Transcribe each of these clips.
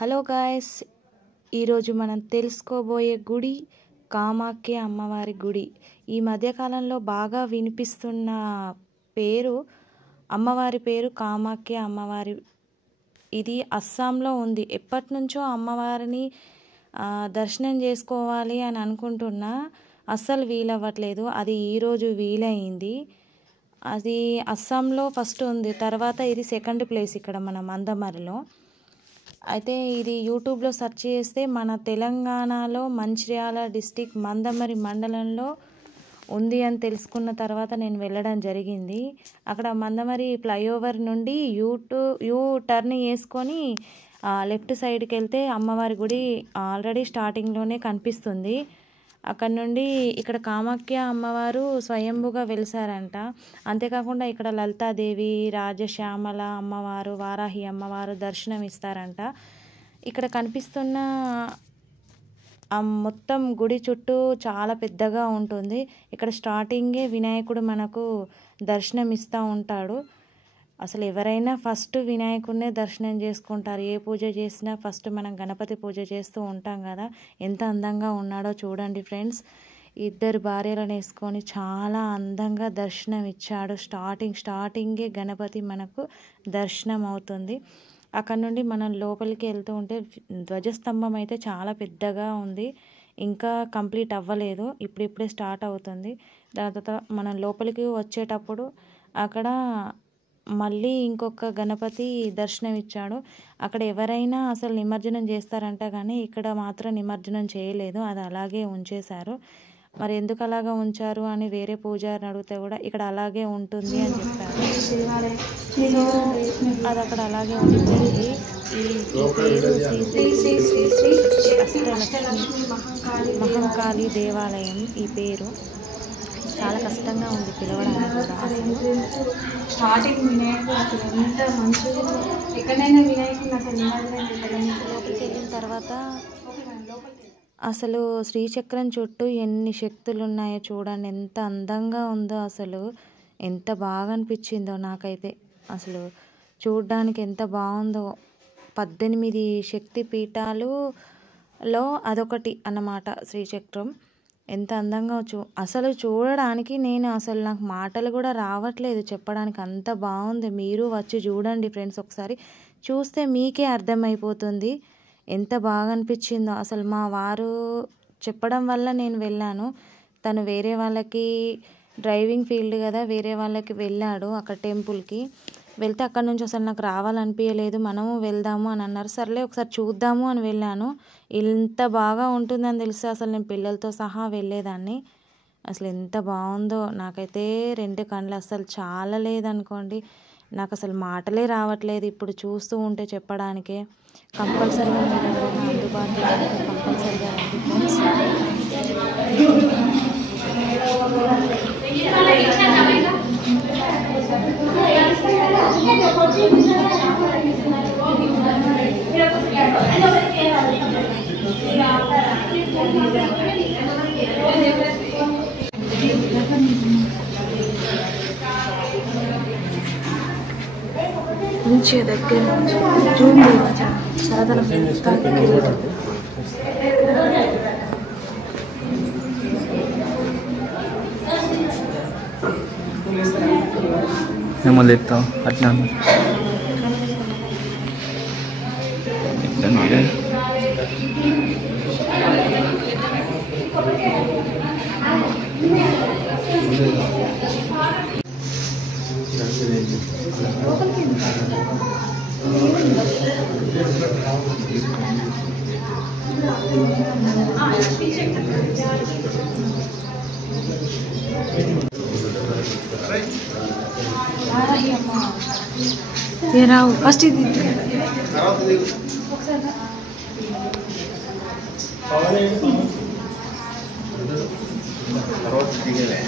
Hello guys, ఈరోజు మనం తెలుసుకోబోయే గుడి కామాఖ్య అమ్మవారి గుడి. ఈ మధ్యకాలంలో బాగా వినిపిస్తున్న పేరు అమ్మవారి పేరు కామాఖ్య అమ్మవారి. ఇది అస్సాంలో ఉంది. ఎప్పటి నుంచో అమ్మవారిని దర్శనం చేసుకోవాలి అని అనుకుంటున్నా, అస్సలు వీలవ్వట్లేదు. అది ఈరోజు వీలైంది. అది అస్సాంలో ఫస్ట్ ఉంది, తర్వాత ఇది సెకండ్ ప్లేస్ ఇక్కడ మన మందమరిలో. అయితే ఇది యూట్యూబ్లో సెర్చ్ చేస్తే మన తెలంగాణలో మంచిర్యాల డిస్టిక్ మందమరి మండలంలో ఉంది అని తెలుసుకున్న తర్వాత నేను వెళ్ళడం జరిగింది. అక్కడ మందమరి ఫ్లైఓవర్ నుండి యూ టర్న్ వేసుకొని లెఫ్ట్ సైడ్కి వెళ్తే అమ్మవారి గుడి ఆల్రెడీ స్టార్టింగ్లోనే కనిపిస్తుంది. అక్కడ నుండి ఇక్కడ కామాఖ్య అమ్మవారు స్వయంభుగా వెలిసారంట. అంతేకాకుండా ఇక్కడ లలితాదేవి, రాజశ్యామల అమ్మవారు, వారాహి అమ్మవారు దర్శనం ఇస్తారంట. ఇక్కడ కనిపిస్తున్న మొత్తం గుడి చుట్టూ చాలా పెద్దగా ఉంటుంది. ఇక్కడ స్టార్టింగే వినాయకుడు మనకు దర్శనం ఇస్తూ ఉంటాడు. అసలు ఎవరైనా ఫస్ట్ వినాయకుడినే దర్శనం చేసుకుంటారు. ఏ పూజ చేసినా ఫస్ట్ మనం గణపతి పూజ చేస్తూ ఉంటాం కదా. ఎంత అందంగా ఉన్నాడో చూడండి ఫ్రెండ్స్. ఇద్దరు భార్యలను వేసుకొని చాలా అందంగా దర్శనం ఇచ్చాడు. స్టార్టింగే గణపతి మనకు దర్శనం అవుతుంది. అక్కడ నుండి మనం లోపలికి వెళ్తూ ఉంటే ధ్వజస్తంభం అయితే చాలా పెద్దగా ఉంది. ఇంకా కంప్లీట్ అవ్వలేదు, ఇప్పుడిప్పుడే స్టార్ట్ అవుతుంది. దాని తర్వాత మనం లోపలికి వచ్చేటప్పుడు అక్కడ మళ్ళీ ఇంకొక గణపతి దర్శనం ఇచ్చాడు. అక్కడ ఎవరైనా అసలు నిమజ్జనం చేస్తారంట, కానీ ఇక్కడ మాత్రం నిమజ్జనం చేయలేదు, అది అలాగే ఉంచేశారు. మరి ఎందుకు అలాగా ఉంచారు అని వేరే పూజారిని అడిగితే కూడా ఇక్కడ అలాగే ఉంటుంది అని చెప్పారు. అది అక్కడ అలాగే ఉండిపోయింది. ఈ పేరు శ్రీ అష్టలక్ష్మి మహంకాళి దేవాలయం. ఈ పేరు చాలా కష్టంగా ఉంది పిలవడానికి కూడా. స్టార్టింగ్ వినాయకుడు అసలు ఎంత మంచిగా, ఎక్కడైనా వినాయకుడిని అసలు లోపలికి వెళ్ళిన తర్వాత అసలు శ్రీచక్రం చుట్టూ ఎన్ని శక్తులు ఉన్నాయో చూడండి, ఎంత అందంగా ఉందో. అసలు ఎంత బాగా అనిపించిందో నాకైతే. అసలు చూడడానికి ఎంత బాగుందో. 18 శక్తి పీఠాలలో అదొకటి అన్నమాట శ్రీచక్రం. ఎంత అందంగా అసలు చూడడానికి నాకు మాటలు కూడా రావట్లేదు చెప్పడానికి, అంత బాగుంది. మీరు వచ్చి చూడండి ఫ్రెండ్స్, ఒకసారి చూస్తే మీకే అర్థమైపోతుంది ఎంత బాగా అనిపించిందో. అసలు మా వారు చెప్పడం వల్ల నేను వెళ్ళాను. తను వేరే వాళ్ళకి డ్రైవింగ్ ఫీల్డ్ కదా, వేరే వాళ్ళకి వెళ్ళాడు అక్కడ టెంపుల్కి. వెళ్తే అక్కడ నుంచి అసలు నాకు రావాలనిపించలేదు, మనము వెళ్దాము అని అన్నారు. సర్లే ఒకసారి చూద్దాము అని వెళ్ళాను. ఇంత బాగా ఉంటుందని తెలిస్తే అసలు నేను పిల్లలతో సహా వెళ్ళేదాన్ని. అసలు ఎంత బాగుందో. నాకైతే 2 కళ్ళు అసలు చాలా లేదనుకోండి. నాకు అసలు మాటలే రావట్లేదు ఇప్పుడు చూస్తూ ఉంటే చెప్పడానికే. కంపల్సరీగా మీరు ఎవరైనా అందుబాటులో ఉంటే కంపల్సరీగా రండి ఫ్రెండ్స్. మంచిగా దగ్గర జూమ్ సాధన మేము లేపుతాం అట్లా రావు ఫస్ట్ ఇది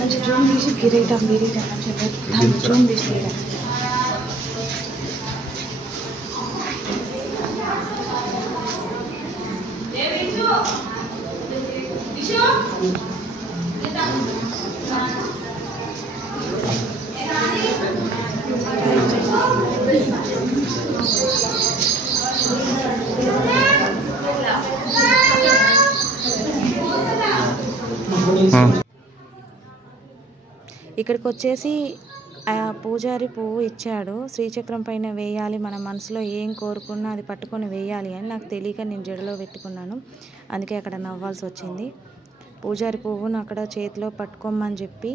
మంచి జూమ్ తీసి కిరీటం జూమ్ తీసి ఇక్కడికి వచ్చేసి పూజారి పువ్వు ఇచ్చాడు. శ్రీచక్రం పైన వేయాలి, మన మనసులో ఏం కోరుకున్నా అది పట్టుకొని వేయాలి అని. నాకు తెలియక నేను జడలో పెట్టుకున్నాను, అందుకే అక్కడ నవ్వాల్సి వచ్చింది. పూజారి పువ్వును అక్కడ చేతిలో పట్టుకోమని చెప్పి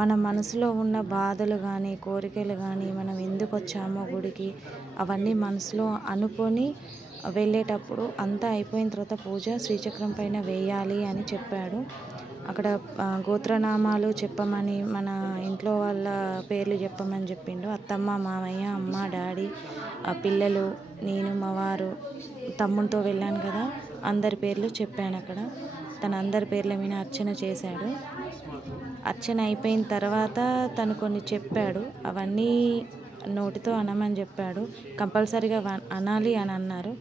మన మనసులో ఉన్న బాధలు కానీ కోరికలు కానీ మనం ఎందుకు వచ్చామో గుడికి అవన్నీ మనసులో అనుకొని వెళ్ళేటప్పుడు అంతా అయిపోయిన తర్వాత పూజ శ్రీచక్రం పైన వేయాలి అని చెప్పాడు. అక్కడ గోత్రనామాలు చెప్పమని, మన ఇంట్లో వాళ్ళ పేర్లు చెప్పమని చెప్పిండు. అత్తమ్మ, మామయ్య, అమ్మ, డాడీ, పిల్లలు, నేను, మా వారు, తమ్ముడితో వెళ్ళాను కదా, అందరి పేర్లు చెప్పాను అక్కడ. తను అందరి పేర్ల మీద అర్చన చేశాడు. అర్చన అయిపోయిన తర్వాత తను కొన్ని చెప్పాడు, అవన్నీ నోటితో అనమని చెప్పాడు. కంపల్సరీగా అనాలి అని అన్నారు.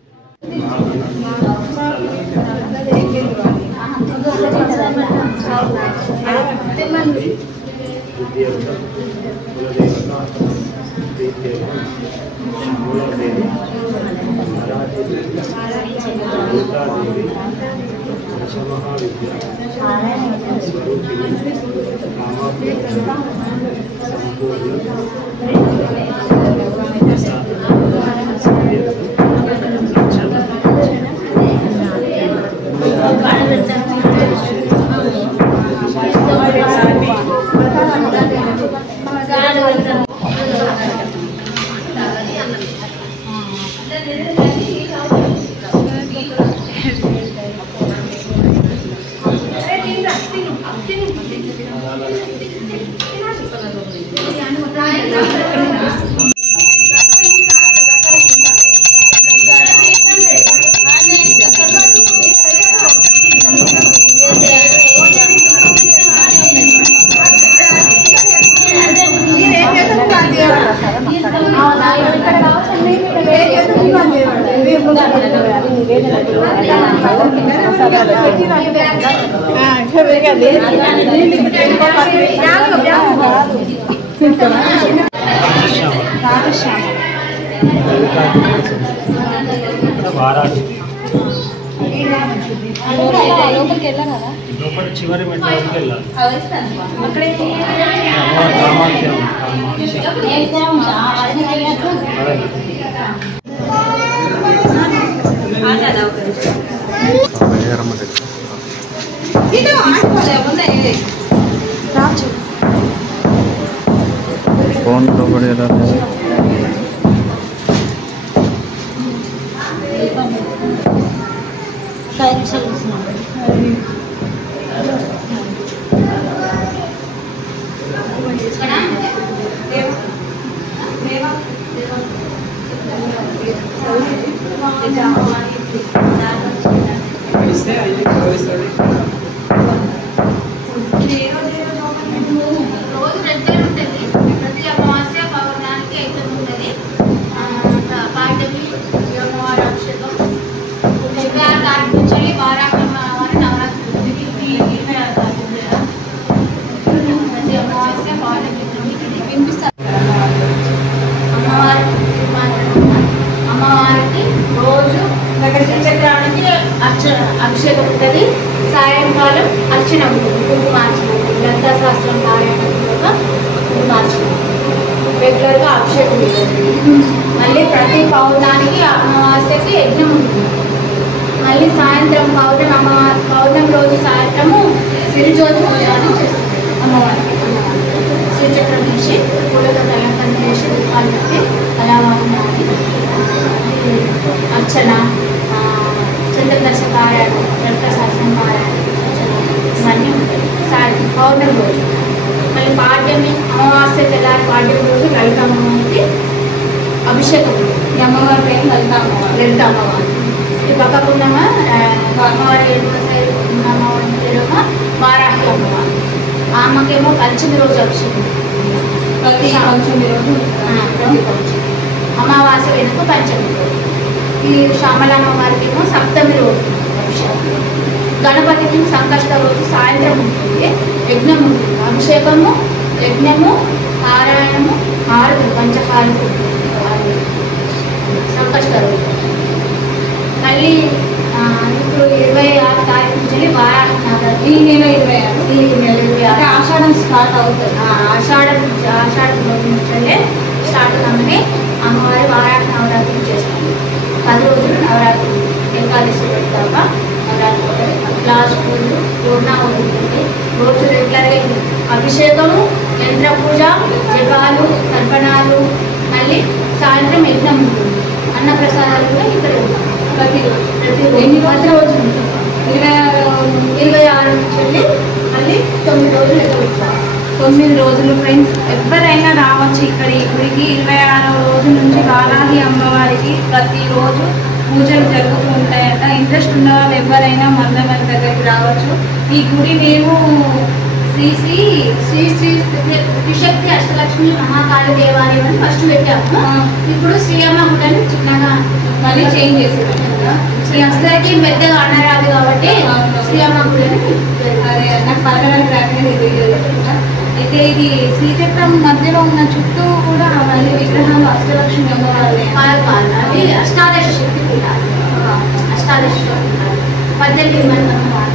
చివరి మెట్లోకి వెళ్ళాలి. ఫోన్లో కూడా అమ్మవారికి రోజు శ్రీచక్రానికి అభిషేకం ఉంటుంది. సాయంకాలం అర్చన ఉంటుంది, కుంకుమార్చన ఉంటుంది. లలితా శాస్త్రం పారాయణ కుంకుమార్చన రెగ్యులర్గా అభిషేకం ఉంటుంది. మళ్ళీ ప్రతి పౌర్ణానికి అమావాస్యకి యజ్ఞం ఉంటుంది. మళ్ళీ సాయంత్రం పౌర్ణమి రోజు సాయంత్రము సిరిజ్యోతి పూజాన్ని చేస్తుంది అమ్మవారికి. శ్రీచక్రం తీసి పూలతో అలంకరణ చేసి దీపాలు పెట్టి అలా ఉండాలి. అర్చన, చంద్రదర్శ పారాయణ, లలితా శాస్త్రం పారాయణ ఇవన్నీ ఉంటాయి సాయంత్రం పౌర్ణమి రోజు. మళ్ళీ పాడ్యమి అమావాస్య తెల్లారి పాడ్యమి రోజు లలిత అమ్మవారికి అభిషేకం. ఈ అమ్మవారి పేరు లలిత అమ్మవారు. ఈ పక్కకున్న అమ్మవారి అమ్మవారి పేరుగా వారాహి అమ్మవారు. ఆమెకేమో పంచమి రోజు అభిషేకం. ప్రతి పంచమి రోజు అమావాస్య వెనుక పంచమి రోజు. ఈ శ్యామలమ్మ ఏమో సప్తమి రోజు అభిషేకం. గణపతికి సంకష్ట రోజు సాయంత్రం ఉంటుంది, యజ్ఞం ఉంటుంది. అభిషేకము, యజ్ఞము, పారాయణము, హారతులు, పంచహారతులు సంకష్ట రోజు. మళ్ళీ ఇప్పుడు 26 తారీఖు నుంచి వారాహి నవరాత్రి ఈ నెల 26 ఈ నెల 26 ఆషాఢం స్టార్ట్ అవుతుంది. ఆషాఢం రోజు నుంచే స్టార్ట్ కాగానే అమ్మవారి వారాహి నవరాత్రులు చేస్తాము. 10 రోజులు నవరాత్రులు ఏకాదశి పెడతాక నవరాత్రులు గ్లాస్ పూజలు పూర్ణాహుతి ఉంటుంది. రోజు రెగ్యులర్గా అభిషేకము, యంత్ర పూజ, జపాలు, తర్పణాలు, మళ్ళీ సాయంత్రం యజ్ఞం ఉంటుంది. అన్న ప్రసాదాలు కూడా ఇక్కడ ఉంటాయి ప్రతిరోజు. ఎన్ని రోజులు ఉంటుంది? 26 నుంచి వెళ్ళి మళ్ళీ 9 రోజులు ఎదుగుతారు. 9 రోజులు ఫ్రెండ్స్ ఎవరైనా రావచ్చు ఇక్కడ ఈ గుడికి. 26వ రోజు నుంచి వారాహి అమ్మవారికి ప్రతిరోజు పూజలు జరుగుతూ ఉంటాయట. ఇంట్రెస్ట్ ఉన్న వాళ్ళు ఎవరైనా మన దగ్గరికి రావచ్చు. ఈ గుడి మేము శ్రీ శ్రీ శ్రీ శ్రీ త్రిశక్తి అష్టలక్ష్మి మహాకాళి దేవాలయం అని ఫస్ట్ పెట్టాము. ఇప్పుడు శ్రీయమ్మ గుడిని చిన్నగా మళ్ళీ చేంజ్ చేసేది. ఈ అష్టలక్ష్మి పెద్దగా అనరాదు కాబట్టి శ్రీయమ్మ గుడిని అదే నాకు పలకడానికి రాకుండా. అయితే ఇది శ్రీచక్రం మధ్యలో ఉన్న చుట్టూ కూడా మళ్ళీ విగ్రహాలు అష్టలక్ష్మి అమ్మవారి అది అష్టాదశ శక్తి పీఠాలు. అష్టాదశ శక్తి 18 మంది అమ్మవారు.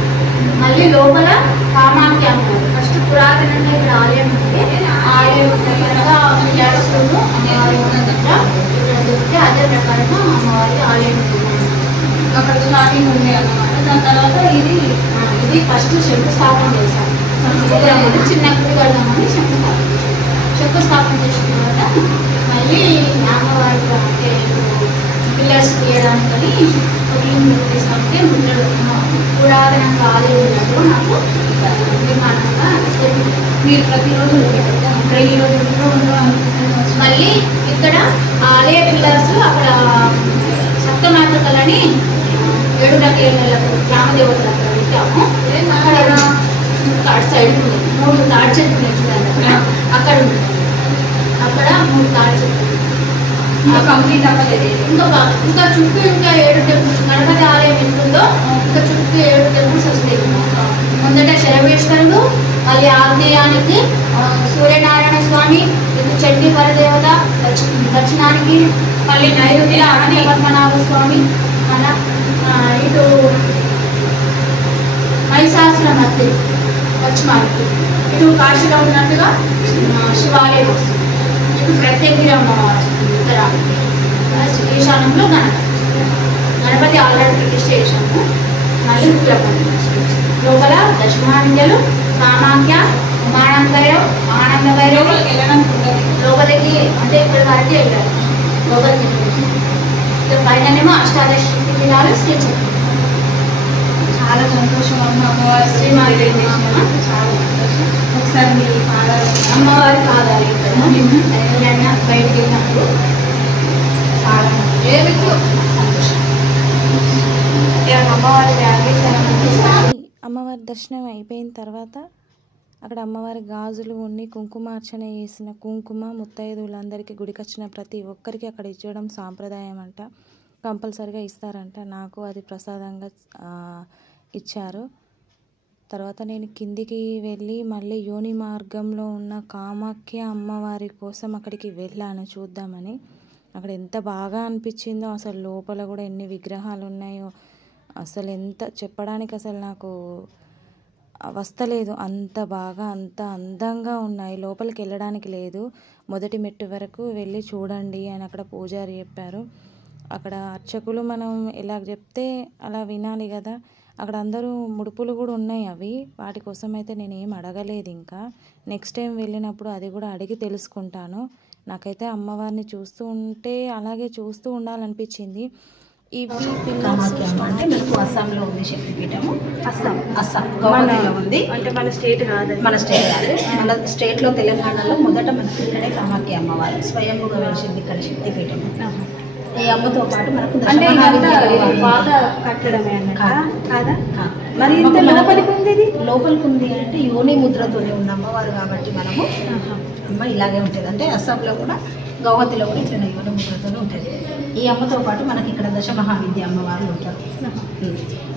మళ్ళీ లోపల కామాఖ్య అమ్మవారు. ఫస్ట్ పురాతనంగా ఇక్కడ ఆలయం ఉంది. ఆలయం ప్రకారంగా చేస్తుంది అమ్మవారి దగ్గర ఇక్కడ అదే ప్రకారంగా అమ్మవారి ఆలయం అక్కడ స్టార్టింగ్ ఉంది అన్నమాట. దాని తర్వాత ఇది ఫస్ట్ శంకుస్థాపన చేశారు. చిన్న గుడి కడదామని శంకుస్థాపన చేసిన తర్వాత మళ్ళీ అమ్మవారి అంటే పిల్లర్స్ తీయడానికని తీసుకుంటే ముద్రలు పురాతనంగా ఆలయం ఉన్నట్టు నాకు నిర్మాణంగా మీరు ప్రతిరోజు మళ్ళీ ఇక్కడ ఆలయ పిల్లర్స్ అక్కడ సప్తమాతృకలని 7 నెలలకు గ్రామదేవతలు అక్కడ పెట్టాము. అక్కడ థర్డ్ సైడ్ 3 తాడి చెట్లు నేర్చుకుంటాను. అక్కడ అక్కడ 3 తాడి చెట్లు కంప్లీట్ అవ్వలేదు. ఇంకా చుట్టూ ఇంకా 7 టెంపుల్స్ గణపతి ఆలయం ఎంతుందో ఇంకా చుట్టూ 7 టెంపుల్స్ వస్తాయి. ముందట శరవేశ్వరుడు, మళ్ళీ ఆగ్నేయానికి సూర్యనారాయణ స్వామి, ఇటు చండీ పరదేవత, దక్షిణానికి మళ్ళీ నైరుతి అనంత పద్మనాభ స్వామి, అలా ఇటు మహిషాసురమర్దిని పశ్చిమానికి, ఇటు కాశీలో ఉన్నట్టుగా శివాలయం వస్తుంది. ఇటు ప్రత్యేకంగా అమ్మవారు ఉత్తరానికి. ఈశాన్యంలో గణపతి ఆల్రెడీ ప్రతిష్ఠ చేశాము. మళ్ళీ లోపల దశమహావిద్యలు, కామాఖ్య, ఆనంద భైరవ్ వెళ్ళడం లోపలికి అంటే ఇక్కడ వరకు వెళ్ళారు. లోపలికి పైననేమో అష్టాదశ శక్తి పీఠాలు శ్రీచక్రం. చాలా సంతోషం అమ్మవారి శ్రీమారి చాలా సంతోషం. ఒకసారి మీ పాదాలు అమ్మవారి పాదాలు ఎవరైనా బయటికి వెళ్ళినప్పుడు చాలా సంతోషం. అమ్మవారి దర్శనం అయిపోయిన తర్వాత అక్కడ అమ్మవారి గాజులు ఉన్ని కుంకుమార్చన చేసిన కుంకుమ ముత్తైదువులందరికీ గుడికి వచ్చిన ప్రతి ఒక్కరికి అక్కడ ఇచ్చడం సాంప్రదాయం అంట. కంపల్సరిగా ఇస్తారంట. నాకు అది ప్రసాదంగా ఇచ్చారు. తర్వాత నేను కిందికి వెళ్ళి మళ్ళీ యోని మార్గంలో ఉన్న కామాఖ్య అమ్మవారి కోసం అక్కడికి వెళ్ళాను చూద్దామని. అక్కడ ఎంత బాగా అనిపించిందో, అసలు లోపల కూడా ఎన్ని విగ్రహాలు ఉన్నాయో అసలు ఎంత చెప్పడానికి అసలు నాకు వస్తలేదు. అంత బాగా అంత అందంగా ఉన్నాయి. లోపలికి వెళ్ళడానికి లేదు. మొదటి మెట్టు వరకు వెళ్ళి చూడండి అని అక్కడ పూజారి చెప్పారు. అక్కడ అర్చకులు మనం ఎలా చెప్తే అలా వినాలి కదా. అక్కడ అందరూ ముడుపులు కూడా ఉన్నాయి. అవి వాటి కోసం అయితే నేను ఏం అడగలేదు. ఇంకా నెక్స్ట్ టైం వెళ్ళినప్పుడు అది కూడా అడిగి తెలుసుకుంటాను. నాకైతే అమ్మవారిని చూస్తూ ఉంటే అలాగే చూస్తూ ఉండాలనిపించింది. ఇవి అంటే మనకు అస్సాంలో ఉంది శక్తిపీఠము. అస్సాం గౌహతిలో ఉంది. అంటే మన స్టేట్ కాదు, మన స్టేట్లో తెలంగాణలో మొదట మనకి ఇక్కడే కామాఖ్య అమ్మవారు స్వయంగా వెలిసింది ఇక్కడ శక్తిపీఠము. ఈ అమ్మతో పాటు మనకు బాగా కట్టడమే కాదా? మరి లోపలికి ఉంది అంటే యోని ముద్రతోనే ఉన్న అమ్మవారు కాబట్టి మనము అమ్మ ఇలాగే ఉంటుంది. అంటే అస్సాంలో కూడా గౌహతిలో కూడా ఇట్లా యోని ముద్రతోనే ఉంటుంది. ఈ అమ్మతో పాటు మనకి ఇక్కడ దశమహావిద్య అమ్మవార్లు ఉంటారు.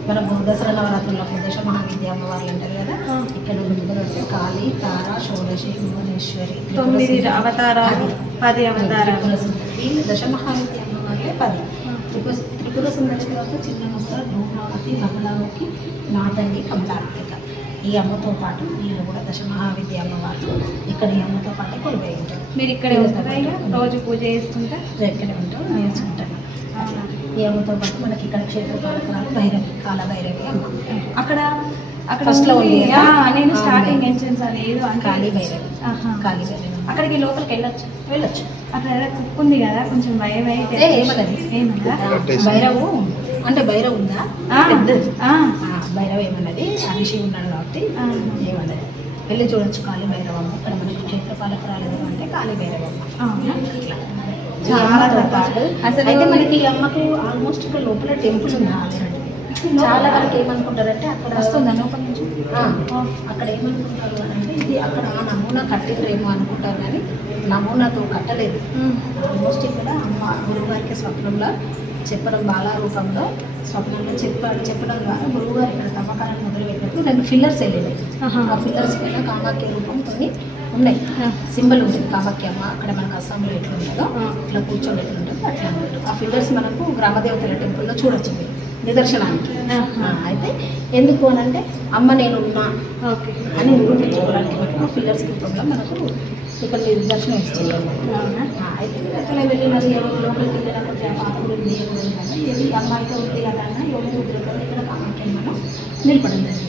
మనకు దసరా నవరాత్రులకు దశమహావిద్య అమ్మవార్లు ఉంటారు కదా. ఇక్కడ ముందు కాళీ, తార, షోడశి, భువనేశ్వరి, 9 అవతారాలు, 10 అవతారాలు. ఈ దశమహావిద్య అమ్మవార్లే 10. త్రిపుర సుందరి తర్వాత చిన్న ముద్ర, ధూమావతి, నగలావతి, నాదంగి, కమలాత్మిక. ఈ అమ్మతో పాటు వీళ్ళు కూడా దశ మహావిద్య అమ్మవారు ఇక్కడ ఈ అమ్మతో పాటు కొలువై ఉంటారు. మీరు ఇక్కడే ఉంటారా? రోజు పూజ చేసుకుంటా ఇక్కడే ఉంటాం, నేర్చుకుంటాను. ఈ అమ్మతో పాటు మనకి ఇక్కడ క్షేత్రపాలకురాలు భైరవి, కాల భైరవి అమ్మ. అక్కడ ఫస్ట్ లో ఉంది కదా, నేను స్టార్టింగ్ ఎంట్రన్స్ లేదు కాళీ భైరవి. కాళీ భైరవి అక్కడికి లోపలికి వెళ్ళొచ్చు. అక్కడ కుక్ ఉంది కదా, కొంచెం భయం అయితే ఏమన్నా భైరవు అంటే భైరవ్ ఉందా పెద్దది, భైరవ్ ఏమన్నది శివుడు ఉన్నాడు కాబట్టి ఏమన్నది. వెళ్ళి చూడొచ్చు కాళీ భైరవమ్మ. ఇక్కడ మనకి క్షేత్రపాలకురాలు అంటే కాళీ భైరవమ్మ. చాలా పాటు అసలు అయితే మనకి ఈ అమ్మకు ఆల్మోస్ట్ ఇక్కడ లోపల టెంపుల్ ఉంది ఆల్రెడీ. చాలా వరకు ఏమనుకుంటారంటే అక్కడ వస్తుందా లోపల నుంచి, అక్కడ ఏమనుకుంటారు అని అంటే ఇది అక్కడ నమూనా కట్టిండ్రేమో అనుకుంటారు, కానీ నమూనాతో కట్టలేదు. ఆల్మోస్ట్ ఇక్కడ అమ్మ గురువుగారికి స్వప్నంలో చెప్పడం, బాలారూపంలో స్వప్నంలో చెప్పడం ద్వారా గురువుగారు ఇక్కడ తవ్వకాలను మొదలుపెట్టినప్పుడు 2 ఫిల్లర్స్ వెళ్ళినాయి. ఆ ఫిల్లర్స్ పైన కామాఖ్య రూపం కొన్ని ఉన్నాయి, సింబల్ ఉంటుంది కామాఖ్య అమ్మ. అక్కడ మనకు అస్సాంలో ఎట్లుంటుందో ఇట్లా కూర్చోబెట్టుంటుందో అట్లా అన్నట్టు. ఆ ఫిల్లర్స్ మనకు గ్రామదేవతల టెంపుల్లో చూడొచ్చు మీరు నిదర్శనానికి. అయితే ఎందుకు అని అంటే అమ్మ నేనున్నా అని నిరూపించుకోవడానికి మనకు ఆ ఫిల్లర్స్ రూపంలో మనకు ఇక్కడ నిదర్శనం ఇస్తుంది. అయితే అక్కడ వెళ్ళినది లోపలికి వెళ్ళినప్పుడు పాపలు ఇది అమ్మ అయితే ఉంది కదా అన్న యోగి ముద్రతో ఇక్కడ కామాఖ్య మనం నిలపడం జరిగింది.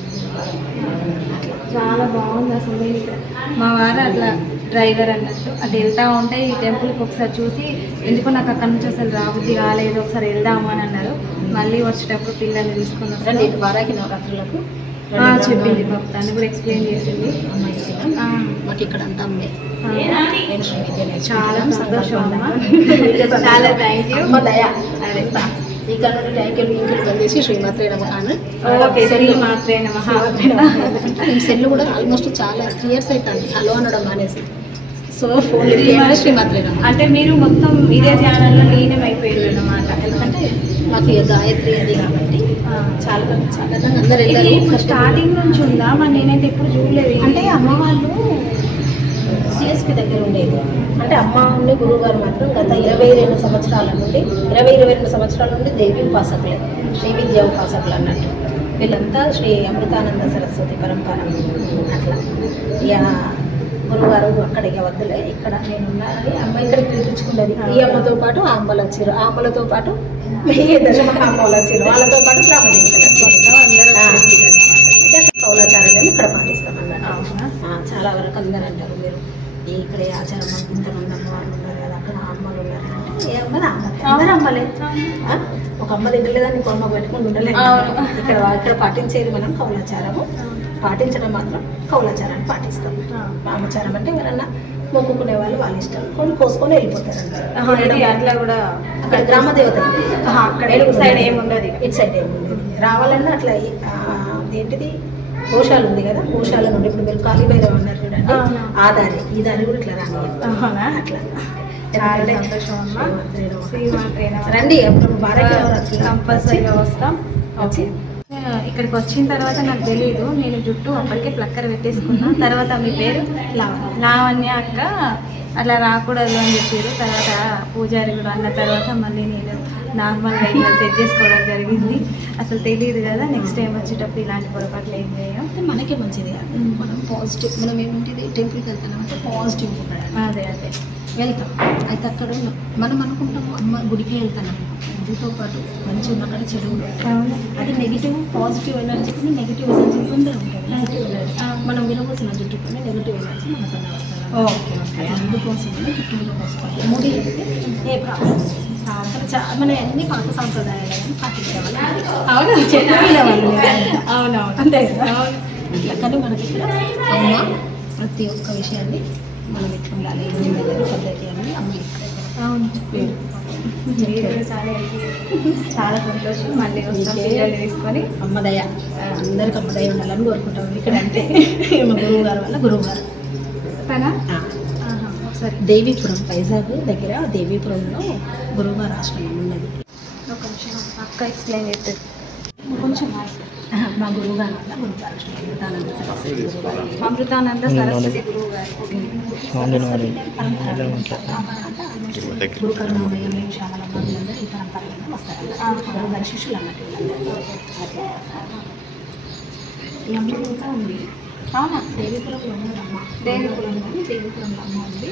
చాలా బాగుంది అసలు. ఇక్కడ మా వారు అట్లా డ్రైవర్ అన్నట్టు అటు వెళ్తూ ఉంటే ఈ టెంపుల్కి ఒకసారి చూసి ఎందుకో నాకు అక్కడ నుంచి అసలు రాబుద్ది కాలేదు, ఒకసారి వెళ్దాము అని అన్నారు. మళ్ళీ వచ్చేటప్పుడు పిల్లల్ని తీసుకుని వస్తాను. వారాకి నవరాత్రులకు చెప్పింది పాప, తను కూడా ఎక్స్ప్లెయిన్ చేసింది. మాకు ఇక్కడ అంతా అమ్మే. చాలా సంతోషం అమ్మా, చాలా థ్యాంక్ యూ. అదే ఈ కన్నా థ్యాంక్ యూ కలిసి శ్రీమాత్రే నమః. ఓకే, శ్రీమాత్రే నమః. సెల్ కూడా ఆల్మోస్ట్ చాలా 3 years అవుతుంది హలో అనడం మానేసి. సో ఫోన్ శ్రీమాత్రే నమః అంటే మీరు మొత్తం ఇదే ధ్యానంలో లీనం అయిపోయారు అన్నమాట. ఎందుకంటే మాకు గాయత్రి అది కాబట్టి చాలా అందరు వెళ్ళారు. స్టార్టింగ్ నుంచి ఉందా? మరి నేనైతే ఎప్పుడు చూడలేదు. అంటే అమ్మ వాళ్ళు సిఎస్పి దగ్గర ఉండేది. అంటే అమ్మ ఉండి గురువు గారు మాత్రం గత 22 సంవత్సరాల నుండి 22 సంవత్సరాల నుండి దేవి ఉపాసకులే, శ్రీ విద్యా ఉపాసకులు అన్నట్టు. వీళ్ళంతా శ్రీ అమృతానంద సరస్వతి పరంపర అట్లా. ఇక గురువుగారు అక్కడ ఇక వద్దులే, ఇక్కడ నేనున్నానని అమ్మ ఇక్కడ పిలిపించుకున్నది. ఈ అమ్మతో పాటు ఆ అమ్మలు వచ్చారు, ఆ అమ్మలతో పాటు దశమహా అమ్మలు వచ్చారు, వాళ్ళతో పాటు గ్రామదేవతలు అయితే కౌలాచారం ఇక్కడ పాటిస్తాం అన్నట్టు. చాలా వరకు అందరూ అంటారు మీరు ఇక్కడే ఆచారం ఇంతమంది అమ్మవాళ్ళు ఉన్నారు కదా, అక్కడ అమ్మలు ఉన్నారు అంటే ఏ అమ్మది అందరూ అమ్మలే. ఒక అమ్మ దగ్గర లేదా ఇంకో అమ్మ పెట్టుకుని ఉండలేదు. ఇక్కడ పాటించేది మనం కౌలాచారము. పాటించడం మాత్రం కౌలాచారాన్ని పాటిస్తాం. వామాచారం అంటే ఎవరన్నా మొక్కుకునే వాళ్ళు వాళ్ళ ఇష్టం, కొన్ని కోసుకొని వెళ్ళిపోతారు అంటారు. అట్లా కూడా అక్కడ గ్రామదేవత అక్కడ సైడ్ ఏముండదు, ఇటు సైడ్ ఏముండదు. రావాలన్నా అట్లా ఏంటిది గోశాల ఉంది కదా, గోశాల నుండి ఇప్పుడు మీరు కాళీ భైరవ్ అన్నారు చూడండి, ఆ దారి ఈ దారి కూడా ఇట్లా రాని అట్లా. చాలా సంతోషం అమ్మా. రండి, అప్పుడు భారత్ కంపల్సరీగా వస్తాం. ఓకే, ఇక్కడికి వచ్చిన తర్వాత నాకు తెలియదు, నేను జుట్టు అప్పటికే ప్లక్కర్ పెట్టేసుకున్నా. తర్వాత మీ పేరు లావణ్య అక్క, అట్లా రాకూడదు అని చెప్పారు. తర్వాత పూజారి కూడా అన్న తర్వాత మళ్ళీ నేను నార్మల్గా ఇట్లా సెట్ చేసుకోవడం జరిగింది. అసలు తెలియదు కదా, నెక్స్ట్ టైం వచ్చేటప్పుడు ఇలాంటి పొరపాట్లు ఏం చేయం. మనకే మంచిది. మనం పాజిటివ్, మనం ఏముంటుంది టెంపుల్కి వెళ్తున్నాం అంటే పాజిటివ్ ఉండడం. అదే వెళ్తాం. అయితే అక్కడ మనం అనుకుంటాము అమ్మ గుడికి వెళ్తున్నాం, గుడితో పాటు మంచి ఉన్నక్కడ చెడు అది నెగిటివ్ పాజిటివ్ ఎనర్జీకి నెగిటివ్ ఎనర్జీ తొందర ఉంటుంది. నెగిటివ్ ఎనర్జీ మనం వినవలసిన జుట్టుకుని నెగిటివ్ ఎనర్జీ మనకన్నా వస్తుంది. అందుకోసం జుట్టు మీద పోసుకోవాలి. ముడి ఏ ప్రాబ్లం మన అన్ని పాత సాంప్రదాయాలను పాటించేవాళ్ళు. అవును, చెప్పేవాళ్ళు. అవునవును, అంతే కదా. అట్లా కానీ మనకి ఇక్కడ అమ్మ ప్రతి ఒక్క విషయాన్ని మనం ఎట్లా ఉండాలి, పద్ధతి అని అమ్మ అవును చెప్పారు. చాలా సంతోషం. మళ్ళీ వస్తాం పిల్లలు తీసుకొని. అమ్మదయ అందరికి అమ్మదయ ఉండాలని కోరుకుంటాం. ఇక్కడ అంటే మా గురువు గారు వల్ల గురువు గారు తనా ఒకసారి దేవీపురం, వైజాగ్ దగ్గర దేవీపురంలో గురువుగారు ఆశ్రమం ఉన్నది. ఒక నిమిషం అక్క ఎక్స్ప్లెయిన్ చేస్తుంది కొంచెం మా గురువుగారు వల్ల గురువుగారు ఆశ్రమం అమృతానంద సరస్వతి గురువు గారు. గురుకరుణామయం శ్యామలమ్మ వీళ్ళందరూ ఈ పరంపరలో వస్తారు. గురువుగారి శిష్యులు అన్నట్టు. ఈ అమ్మ ఇంకా ఉంది. అవునా? దేవిపురంలో ఉన్నది అమ్మ. దేవిపురం కానీ దేవిపురంలో అమ్మ ఉంది.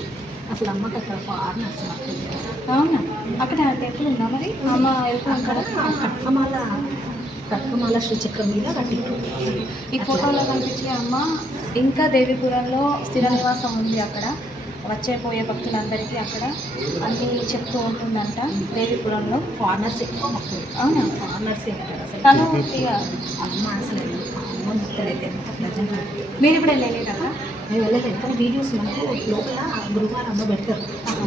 అసలు అమ్మకి అక్కడ ఫారినర్స్ అవునా? అక్కడ టెంపుల్ ఉందా మరి? అమ్మ వెళ్తూ అక్కడ కట్కమాల శ్రీచక్రం మీద కట్టింది. ఈ ఫోటోలో కనిపించే అమ్మ ఇంకా దేవిపురంలో స్థిర నివాసం ఉంది. అక్కడ వచ్చేపోయే భక్తులందరికీ అక్కడ అన్నీ చెప్తూ ఉంటుందంట. దేవిపురంలో ఫారినర్స్ ఎక్కువ భక్తులు. అవునా? ఫారినర్సే ఉంటారు అసలు. తను ఇక అమ్మ అసలు అమ్మ ముక్కలైతే ఎంత ప్లెజెంట్. మీరు ఇప్పుడు వెళ్ళలేదు కదా? మేము వెళ్ళలేదు కానీ వీడియోస్ మనకు లోపల గురువారం అమ్మ పెడతారు.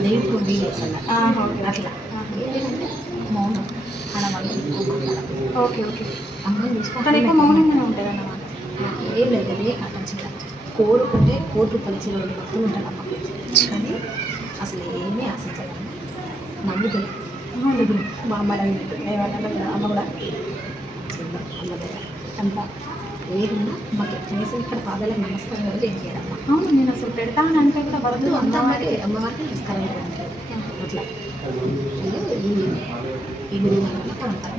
దేవిపురం వీడియోస్ అలా అట్లా ఏంటంటే మౌనం అలా వాళ్ళు ఓకే ఓకే. అమ్మని తను చూసుకుంటే ఎక్కువ మౌనంగానే ఉంటుంది అన్నమాట. ఏం లేదు అదే కట్టించిన కోరుకుంటే కోటి రూపాయలు ఇచ్చిన భక్తులు ఉంటారు అమ్మ. కానీ అసలు ఏమీ ఆశించాలి నమ్ముతుంది. మా అమ్మ అమ్మ కూడా చూద్దాం అమ్మ దగ్గర అంతా ఏదన్నా మాకు కనీసం ఇక్కడ పాదాలకు నమస్కారం కూడా ఏం చేయాలమ్మా. అవును, నేను అసలు పెడతాను అంటే కూడా వద్దు అమ్మవారికి నమస్కారం చేయడానికి అట్లా ఈ గురువు వల్ల పరంపర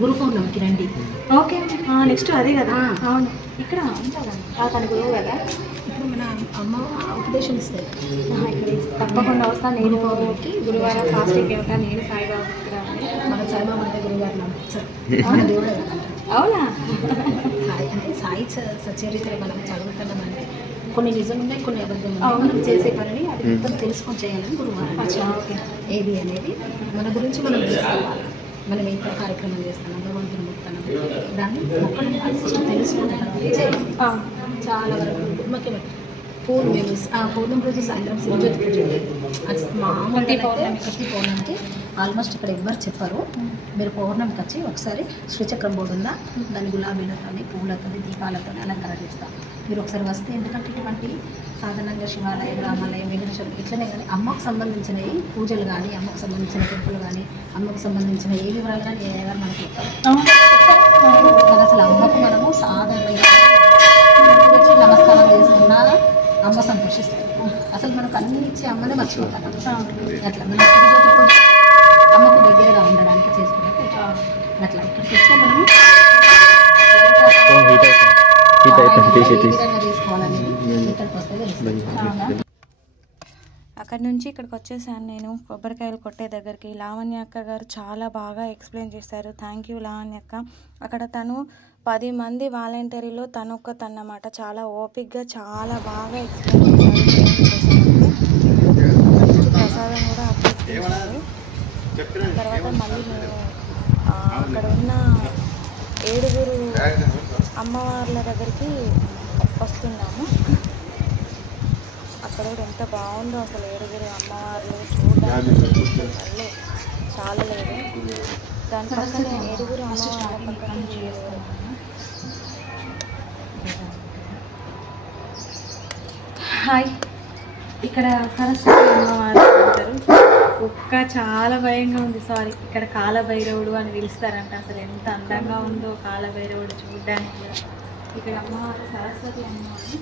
గురు పౌర్ణమికి రండి. ఓకే. నెక్స్ట్ అదే కదా? అవును, ఇక్కడ ఉంటా తన గురువు కదా. ఇప్పుడు మన అమ్మ ఉపదేశం ఇస్తారు. తప్పకుండా వస్తాను నేను. గురువారం ఫాస్టింగ్ ఉంటా నేను. సాయిబాబా మన సాయిబాబా అంటే గురుగారు నమ్ముతారు దేవుడు. అవునా? సాయి అంటే సాయి సచరిత్ర మనం చదువుతున్నామంటే కొన్ని నిజం ఉన్నాయి, కొన్ని అబద్ధం ఉన్నాయి. మనం చేసే పనిని అది మొత్తం తెలుసుకొని చేయాలని గురువారం. ఏది అనేది మన గురించి మనం తెలుసుకోవాలి. మనం ఏ కార్యక్రమం చేస్తున్నాం, భగవంతుని మొత్తానం దాన్ని ఒక్కడిని ఫస్ట్ తెలుసుకుంటాం చేయాలి. చాలా వరకు ముఖ్యమైన పౌర్ణమి రోజు సాయంత్రం శివజ్యోతి పూజ మామూలు ప్రతి పౌర్ణమికి ఆల్మోస్ట్ ఇక్కడ ఎవ్వరు చెప్పారు. మీరు పౌర్ణమికి వచ్చి ఒకసారి శ్రీచక్రం బోర్డు ఉందా, దాని గులాబీలతో పూలతో దీపాలతో అలంకరణ చేస్తాం. మీరు ఒకసారి వస్తే ఎందుకంటే ఇటువంటి సాధారణంగా శివాలయం, రామాలయం, వెంకటేశ్వరం ఇట్లనే కానీ అమ్మకు సంబంధించినవి పూజలు కానీ, అమ్మకు సంబంధించిన టెంపుల్ కానీ, అమ్మకు సంబంధించిన ఏ వివరాలు కానీ ఏదైనా మనకి అసలు అమ్మకు మనము సాధారణంగా నమస్కారం చేసుకున్నా అమ్మ సంతోషిస్తారు. అసలు మనకు అన్ని ఇచ్చి అమ్మనే మర్చిపోతాం. అట్లా మన అమ్మకు దగ్గరగా ఉండడానికి చేసుకుంటే అట్లా ఇక్కడికి వస్తే మనము తీసుకోవాలనేది ఇక్కడికి వస్తే తెలుస్తుంది. అక్కడి నుంచి ఇక్కడికి వచ్చేసాను నేను. కొబ్బరికాయలు కొట్టే దగ్గరికి లావణ్య అక్క గారు చాలా బాగా ఎక్స్ప్లెయిన్ చేశారు. థ్యాంక్ యూ లావణ్య అక్క. అక్కడ తను 10 మంది వాలంటీర్లో తనమాట. చాలా ఓపిక్గా చాలా బాగా ఎక్స్ప్లెయిన్ చేశారు. ప్రసాదం కూడా అప్పించారు. తర్వాత మళ్ళీ మేము అక్కడ ఉన్న 7 అమ్మవార్ల దగ్గరికి వస్తున్నాము. అక్కడ కూడా ఎంత బాగుందో అసలు 7 అమ్మవార్లు చూడడానికి మళ్ళీ చాలా లేదు. దాని పక్కనే 7 అమ్మవార్ల పక్కన చేస్తున్నాము. హాయ్. ఇక్కడ సరస్వతి అమ్మవారు అంటారు. కుక్క చాలా భయంగా ఉంది. సారీ, ఇక్కడ కాలభైరవుడు అని పిలుస్తారంట. అసలు ఎంత అందంగా ఉందో కాలభైరవుడు చూడడానికి కూడా. ఇక్కడ అమ్మవారు సరస్వతి అమ్మవారు.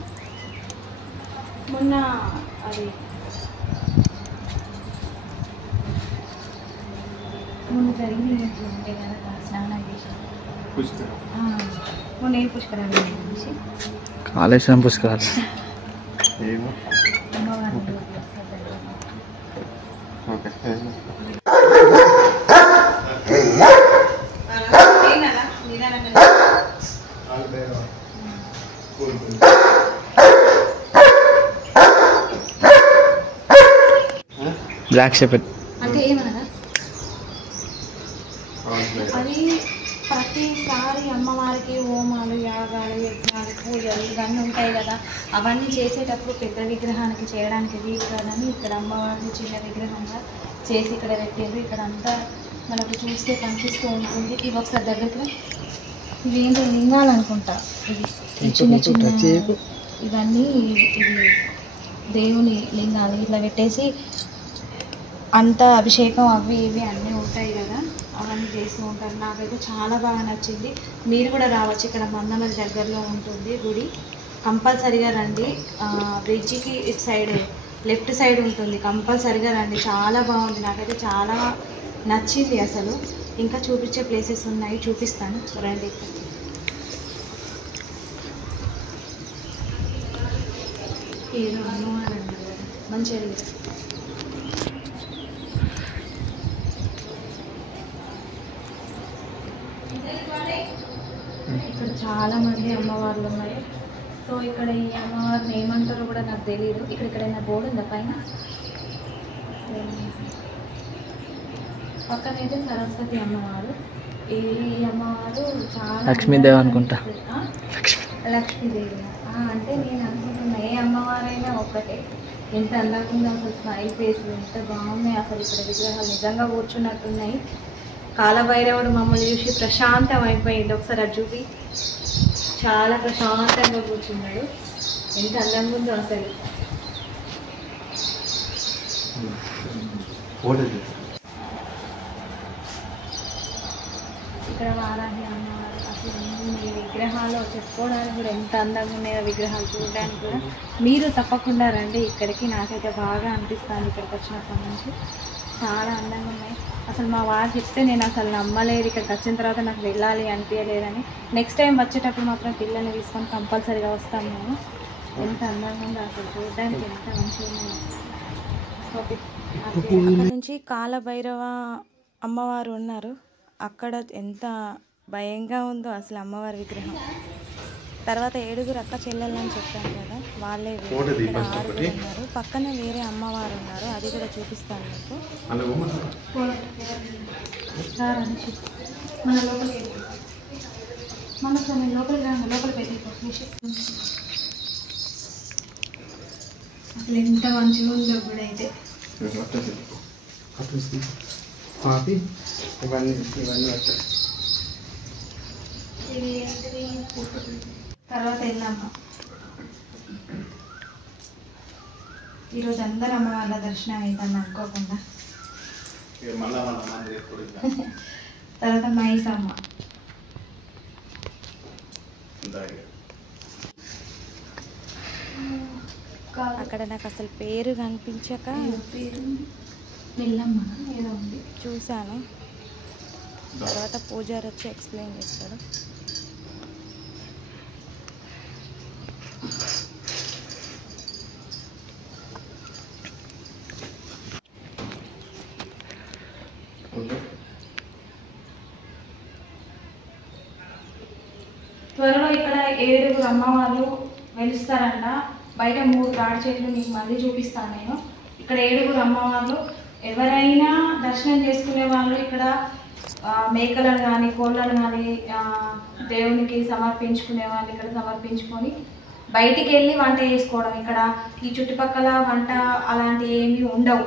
మొన్న అది మొన్న జరిగింది ఉండే కదా, స్నానం చేసి మొన్న ఏ పుష్కరాలు చేసి కాళేశ్వరం పుష్కరాలు బ్లాక్ షెపర్డ్ అంటే ఏమనగా అది ప్రతిసారి అమ్మవారికి హోమాలు, యాగాలు, యజ్ఞాలు, పూజలు ఇవన్నీ ఉంటాయి కదా. అవన్నీ చేసేటప్పుడు పెద్ద విగ్రహానికి చేయడానికి వీలు కదని ఇక్కడ అమ్మవారిని చిన్న విగ్రహంగా చేసి ఇక్కడ పెట్టారు. ఇక్కడ అంతా మనకు చూస్తే కనిపిస్తూ ఉంటుంది. ఇవి ఒకసారి దగ్గర ఇవి ఏంటో లింగాలు అనుకుంటా. ఇవి చిన్న చిన్న ఇవన్నీ ఇవి దేవుని లింగాలు ఇట్లా పెట్టేసి అంతా అభిషేకం అవి ఇవి అన్నీ ఉంటాయి కదా, అవన్నీ చేస్తూ ఉంటారు. నాకైతే చాలా బాగా నచ్చింది. మీరు కూడా రావచ్చు. ఇక్కడ మందమరి దగ్గరలో ఉంటుంది గుడి. కంపల్సరిగా రండి. బ్రిడ్జికి ఇటు సైడ్ లెఫ్ట్ సైడ్ ఉంటుంది. కంపల్సరిగా రండి. చాలా బాగుంది. నాకైతే చాలా నచ్చింది అసలు. ఇంకా చూపించే ప్లేసెస్ ఉన్నాయి, చూపిస్తాను రండి. ఏదో అమ్మవారు అన్నారు మంచిగా. ఇక్కడ చాలా మంది అమ్మవార్లు ఉన్నాయి. సో ఇక్కడ ఈ అమ్మవారిని ఏమంటారో కూడా నాకు తెలియదు. ఇక్కడ ఎక్కడైనా బోర్డు ఉందా పైన? పక్కనైతే సరస్వతి అమ్మవారు. ఈ అమ్మవారు చాలా లక్ష్మీదేవి అనుకుంటా. లక్ష్మీదేవి అంటే నేను అనుకుంటున్నా ఏ అమ్మవారైనా ఒక్కటే. ఎంత అందంగా ఉందో అసలు, స్మైల్ ఫేస్ ఎంత బాగున్నాయి అసలు. ఇక్కడ విగ్రహాలు నిజంగా కూర్చున్నట్టున్నాయి. కాలభైరవుడు మమ్మల్ని చూసి ప్రశాంతం అయిపోయింది. ఒకసారి అది చూపి. చాలా ప్రశాంతంగా కూర్చున్నాడు. ఎంత అందంగా ఉందో అసలు. ఇక్కడ వారాహి అమ్మవారు అసలు ఈ విగ్రహాలు చెప్పుకోవడానికి కూడా ఎంత అందంగా ఉన్నాయో విగ్రహాలు చూడడానికి కూడా. మీరు తప్పకుండా రండి ఇక్కడికి. నాకైతే బాగా అనిపిస్తుంది ఇక్కడికి వచ్చినప్పటి నుంచి. చాలా అందంగా ఉన్నాయి అసలు. మా వారు చెప్తే నేను అసలు నమ్మలేదు. ఇక్కడికి వచ్చిన తర్వాత నాకు వెళ్ళాలి అనిపించలేదని. నెక్స్ట్ టైం వచ్చేటప్పుడు మాత్రం పిల్లల్ని తీసుకొని కంపల్సరీగా వస్తాను నేను. ఎంత అందంగా ఉందో అసలు, చూడడానికి ఎంత మంచిగా ఉన్నాయి. ఓకే, అక్కడ నుంచి కాలభైరవ అమ్మవారు ఉన్నారు. అక్కడ ఎంత భయంగా ఉందో అసలు అమ్మవారి విగ్రహం. తర్వాత 7 అక్క చెల్లెళ్ళని చెప్పాను కదా, వాళ్ళే 6 ఉన్నారు. పక్కన వేరే అమ్మవారు ఉన్నారు, అది కూడా చూపిస్తాను మీకు. అసలు ఎంత మంచిగా ఉందో కూడా అయితే. తర్వాత వెళ్ళాము. ఈరోజు అందరు అమ్మ వాళ్ళ దర్శనం అవుతుంది అనుకోకుండా. తర్వాత మైసమ్మ. అక్కడ నాకు అసలు పేరు కనిపించక వెళ్ళమ్మ ఏదో ఉంది చూశాను. తర్వాత పూజారి వచ్చి ఎక్స్ప్లెయిన్ చేస్తాడు. త్వరలో ఇక్కడ 7 అమ్మవార్లు వెలుస్తారంట. బయట 3 తాడి చెట్లు మీకు మళ్ళీ చూపిస్తాను నేను. ఇక్కడ 7 అమ్మవార్లు. ఎవరైనా దర్శనం చేసుకునే వాళ్ళు ఇక్కడ మేకలను కానీ కోళ్ళను కానీ దేవునికి సమర్పించుకునే వాళ్ళు ఇక్కడ సమర్పించుకొని బయటికి వెళ్ళి వంట చేసుకోవడం. ఇక్కడ ఈ చుట్టుపక్కల వంట అలాంటివి ఏమీ ఉండవు.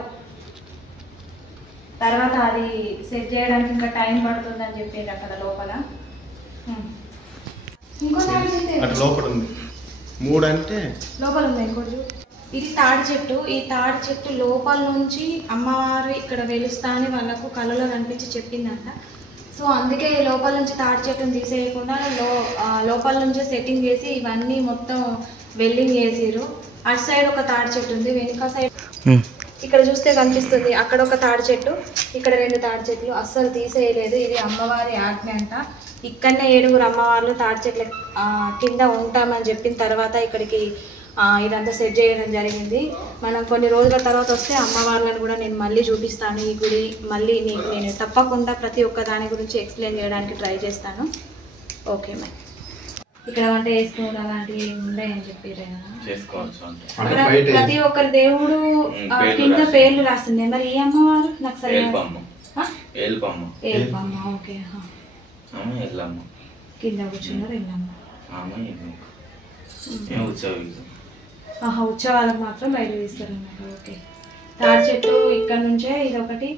తర్వాత అది సెట్ చేయడానికి ఇంకా టైం పడుతుందని చెప్పింది అక్కడ లోపల. లోపల ఉంది 3 అంటే లోపల ఉంది ఇంకోటి. ఇది తాడి చెట్టు. ఈ తాడి చెట్టు లోపల నుంచి అమ్మవారు ఇక్కడ వెలుస్తా అని వాళ్ళకు కళ్ళలో కనిపించి చెప్పిందంట. సో అందుకే లోపల నుంచి తాడి చెట్టును తీసేయకుండా లోపల నుంచే సెట్టింగ్ చేసి ఇవన్నీ మొత్తం వెల్డింగ్ చేసిరు. అటు సైడ్ ఒక తాడి చెట్టు ఉంది, వెనుక సైడ్ ఇక్కడ చూస్తే కనిపిస్తుంది. అక్కడ ఒక తాడి చెట్టు, ఇక్కడ 2 తాడి చెట్లు. అస్సలు తీసేయలేదు. ఇది అమ్మవారి ఆజ్ఞ అంట. ఇక్కడనే 7 అమ్మవార్లు తాడి చెట్ల కింద ఉంటామని చెప్పిన తర్వాత ఇక్కడికి ఇదంతా సెట్ చేయడం జరిగింది. మనం కొన్ని రోజుల తర్వాత వస్తే అమ్మవార్లను కూడా నేను మళ్ళీ చూపిస్తాను. ఈ గుడి మళ్ళీ నేను తప్పకుండా ప్రతి ఒక్క దాని గురించి ఎక్స్ప్లెయిన్ చేయడానికి ట్రై చేస్తాను. Okay ma'am. ఇక్కడ వంట చేసుకోవడం అలాంటివి ఉన్నాయని చెప్పారు. ప్రతి ఒక్కరి దేవుడు కింద పేర్లు రాస్తుంది. మరి ఈ అమ్మవారు నాకు సరిగ్గా ఓకే కింద కూర్చున్నారు ఉత్సవాలకు మాత్రం బయట తీస్తారు అన్నట్టు. ఓకే. తాడి చెట్టు ఇక్కడ నుంచే ఇదొకటి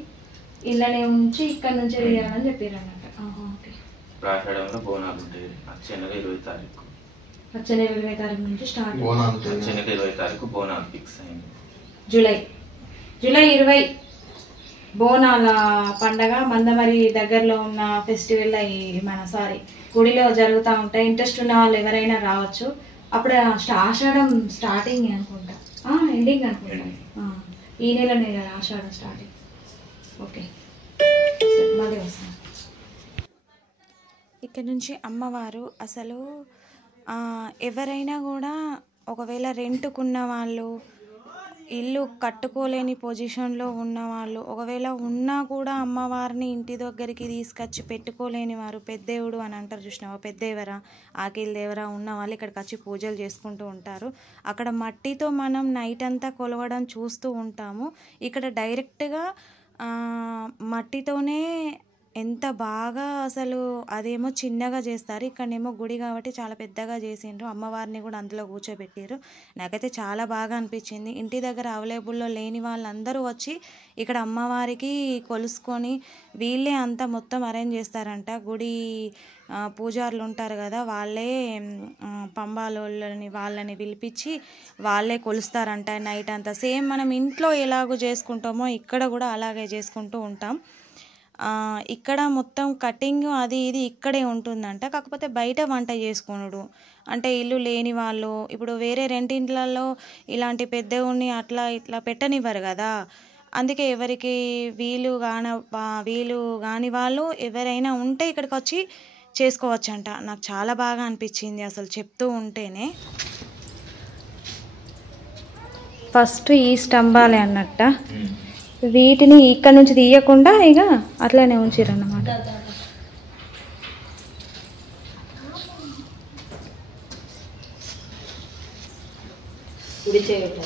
ఇళ్ళనే ఉంచి ఇక్కడ నుంచే తీయాలని చెప్పారు అన్నట్టు. ఓకే. రాషాడంలో బోనాలు ఉంటాయి. వచ్చే నెల 20 తారీఖు. వచ్చే నెల 20 తారీఖు నుంచి స్టార్ట్. వచ్చే నెల 20 తారీఖు బోనాలు ఫిక్స్ అయింది. జూలై 20 బోనాల పండగ మందమరి దగ్గరలో ఉన్న ఫెస్టివల్ మన గుడిలో జరుగుతూ ఉంటాయి. ఇంట్రెస్ట్ ఉన్న వాళ్ళు ఎవరైనా రావచ్చు. అప్పుడు ఆషాఢం స్టార్టింగ్ అనుకుంటా, ఎండింగ్ అనుకుంటా. ఈ నెలనే కదా ఆషాఢం స్టార్టింగ్. ఓకే, మళ్ళీ వస్తాను. ఇక్కడ నుంచి అమ్మవారు అసలు ఎవరైనా కూడా ఒకవేళ రెంట్కున్న వాళ్ళు, ఇల్లు కట్టుకోలేని పొజిషన్లో ఉన్నవాళ్ళు, ఒకవేళ ఉన్నా కూడా అమ్మవారిని ఇంటి దగ్గరికి తీసుకొచ్చి పెట్టుకోలేని వారు, పెద్దేవుడు అని అంటారు చూసినావా, పెద్దేవరా ఆకిల్ దేవరా ఉన్న వాళ్ళు ఇక్కడికి వచ్చి పూజలు చేసుకుంటూ ఉంటారు. అక్కడ మట్టితో మనం నైట్ అంతా కొలవడం చూస్తూ ఉంటాము. ఇక్కడ డైరెక్ట్గా మట్టితోనే ఎంత బాగా అసలు అదేమో చిన్నగా చేస్తారు, ఇక్కడనేమో గుడి కాబట్టి చాలా పెద్దగా చేసిండ్రు. అమ్మవారిని కూడా అందులో కూర్చోబెట్టారు. నాకైతే చాలా బాగా అనిపించింది. ఇంటి దగ్గర అవైలబుల్లో లేని వాళ్ళందరూ వచ్చి ఇక్కడ అమ్మవారికి కొలుసుకొని వీళ్ళే అంతా మొత్తం అరేంజ్ చేస్తారంట. గుడి పూజారులు ఉంటారు కదా, వాళ్ళే పంబాలోళ్ళని వాళ్ళని పిలిపించి వాళ్ళే కొలుస్తారంట నైట్ అంతా. సేమ్ మనం ఇంట్లో ఎలాగో చేసుకుంటామో ఇక్కడ కూడా అలాగే చేసుకుంటూ ఉంటాం. ఇక్కడ మొత్తం కటింగ్ అది ఇది ఇక్కడే ఉంటుందంట. కాకపోతే బయట వంట చేసుకునుడు అంటే ఇల్లు లేని వాళ్ళు, ఇప్పుడు వేరే రెంటింట్లలో ఇలాంటి పెద్దవుని అట్లా ఇట్లా పెట్టనివ్వరు కదా, అందుకే ఎవరికి వీలు కాని వాళ్ళు ఎవరైనా ఉంటే ఇక్కడికి వచ్చి చేసుకోవచ్చంట. నాకు చాలా బాగా అనిపించింది అసలు చెప్తూ ఉంటేనే. ఫస్ట్ ఈ స్తంభాలే అన్నట్ట, వీటిని ఇక్కడ నుంచి తీయకుండా ఇక అట్లనే ఉంచిరన్నమాట. గుడి చేయటం